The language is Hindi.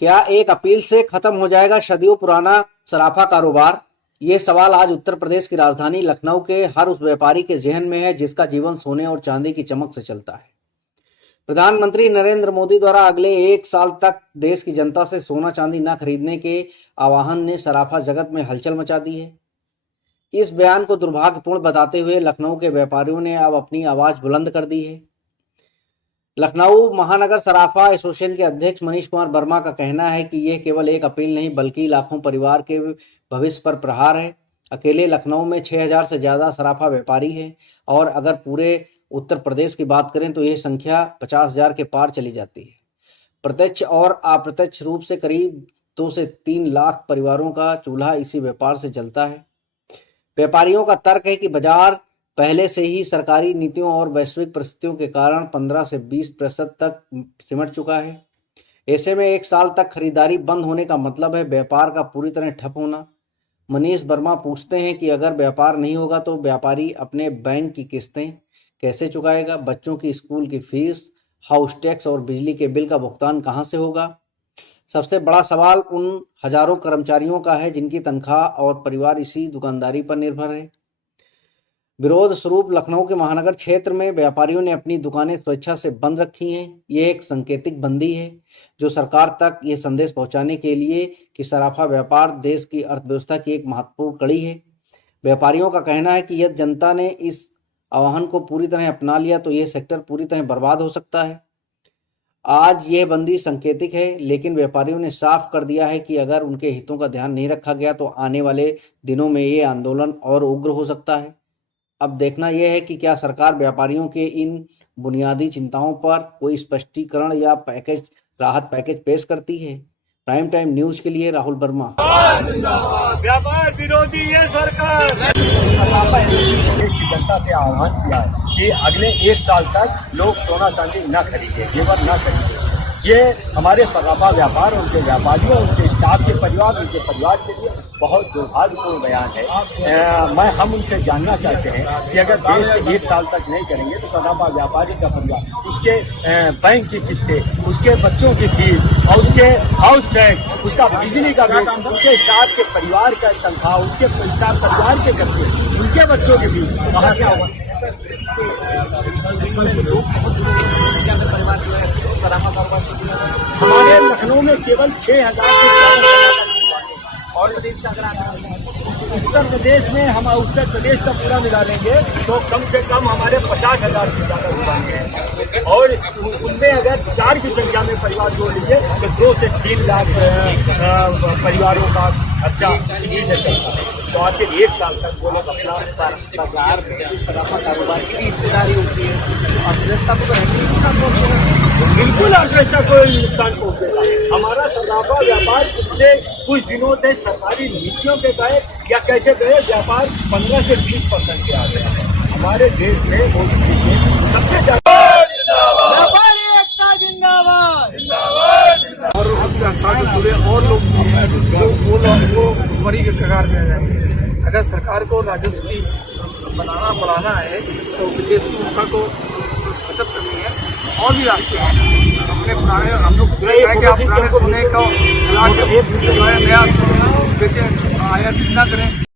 क्या एक अपील से खत्म हो जाएगा सदियों पुराना सराफा कारोबार? ये सवाल आज उत्तर प्रदेश की राजधानी लखनऊ के हर उस व्यापारी के जहन में है जिसका जीवन सोने और चांदी की चमक से चलता है। प्रधानमंत्री नरेंद्र मोदी द्वारा अगले 1 साल तक देश की जनता से सोना चांदी न खरीदने के आह्वान ने सराफा जगत में हलचल मचा दी है। इस बयान को दुर्भाग्यपूर्ण बताते हुए लखनऊ के व्यापारियों ने अब अपनी आवाज बुलंद कर दी है। लखनऊ महानगर सराफा एसोसिएशन के अध्यक्ष मनीष कुमार वर्मा का कहना है कि यह केवल एक अपील नहीं बल्कि लाखों परिवार के भविष्य पर प्रहार है। अकेले लखनऊ में 6000 से ज्यादा सराफा व्यापारी हैं और अगर पूरे उत्तर प्रदेश की बात करें तो यह संख्या 50,000 के पार चली जाती है। प्रत्यक्ष और अप्रत्यक्ष रूप से करीब 2 से 3 लाख परिवारों का चूल्हा इसी व्यापार से चलता है। व्यापारियों का तर्क है कि बाजार पहले से ही सरकारी नीतियों और वैश्विक परिस्थितियों के कारण 15 से 20% तक सिमट चुका है। ऐसे में 1 साल तक खरीदारी बंद होने का मतलब है व्यापार का पूरी तरह ठप होना। मनीष वर्मा पूछते हैं कि अगर व्यापार नहीं होगा तो व्यापारी अपने बैंक की किस्तें कैसे चुकाएगा? बच्चों की स्कूल की फीस, हाउस टैक्स और बिजली के बिल का भुगतान कहां से होगा? सबसे बड़ा सवाल उन हजारों कर्मचारियों का है जिनकी तनख्वाह और परिवार इसी दुकानदारी पर निर्भर है। विरोध स्वरूप लखनऊ के महानगर क्षेत्र में व्यापारियों ने अपनी दुकानें स्वेच्छा से बंद रखी हैं। ये एक सांकेतिक बंदी है जो सरकार तक ये संदेश पहुंचाने के लिए कि सराफा व्यापार देश की अर्थव्यवस्था की एक महत्वपूर्ण कड़ी है। व्यापारियों का कहना है कि यदि जनता ने इस आह्वान को पूरी तरह अपना लिया तो यह सेक्टर पूरी तरह बर्बाद हो सकता है। आज यह बंदी सांकेतिक है, लेकिन व्यापारियों ने साफ कर दिया है कि अगर उनके हितों का ध्यान नहीं रखा गया तो आने वाले दिनों में ये आंदोलन और उग्र हो सकता है। अब देखना यह है कि क्या सरकार व्यापारियों के इन बुनियादी चिंताओं पर कोई स्पष्टीकरण या राहत पैकेज पेश करती है। प्राइम टाइम न्यूज के लिए राहुल वर्मा। व्यापार विरोधी ये सरकार देश की जनता से आह्वान किया है कि अगले 1 साल तक लोग सोना चांदी न खरीदे, जेवर न खरीदे। ये हमारे सराफा व्यापार, उनके व्यापारियों, उनके स्टाफ के परिवार, उनके परिवार के लिए बहुत दुर्भाग्यपूर्ण बयान है। हम उनसे जानना चाहते हैं कि अगर देश के 1 साल तक नहीं करेंगे तो सराफा व्यापारी का परिवार, उसके बैंक की किस्तें, उसके बच्चों की फीस और उसके हाउस टैक्स, उसका बिजली का बिल, उनके स्टाफ के परिवार का तनख्वाह, उसके स्टाफ परिवार के खर्चे, उनके बच्चों की फीस कहाँ क्या होगा? हमारे लखनऊ में केवल 6,000 से और उत्तर प्रदेश में हम उत्तर प्रदेश का पूरा मिला लेंगे तो कम से कम हमारे 50,000 से ज़्यादा दुकानें हैं और उनमें अगर 4 की संख्या में परिवार जोड़ लीजिए तो 2 से 3 लाख परिवारों का खर्चा इसी से चलता है। तो आखिर 1 साल तक वो लोग अपना बाजार सराफा कारोबार की हिस्सेदारी होती है, अर्थव्यवस्था को बिल्कुल अर्थव्यवस्था को नुकसान पहुंचेगा। हमारा सराफा व्यापार पिछले कुछ दिनों से सरकारी नीतियों के तहत या कैसे गए व्यापार 15 से 20% के आ गया है। हमारे देश में वो सबसे ज्यादा और उसके साथ जुड़े और लोग वो वरी के कगार में आ जाएंगे। अगर सरकार को राजस्व की बढ़ाना है तो विदेशी मुद्रा को बचत करनी है और भी रास्ते हैं। अपने पुराने हम लोग पुराने सोने का नया बेचें, आयात न करें।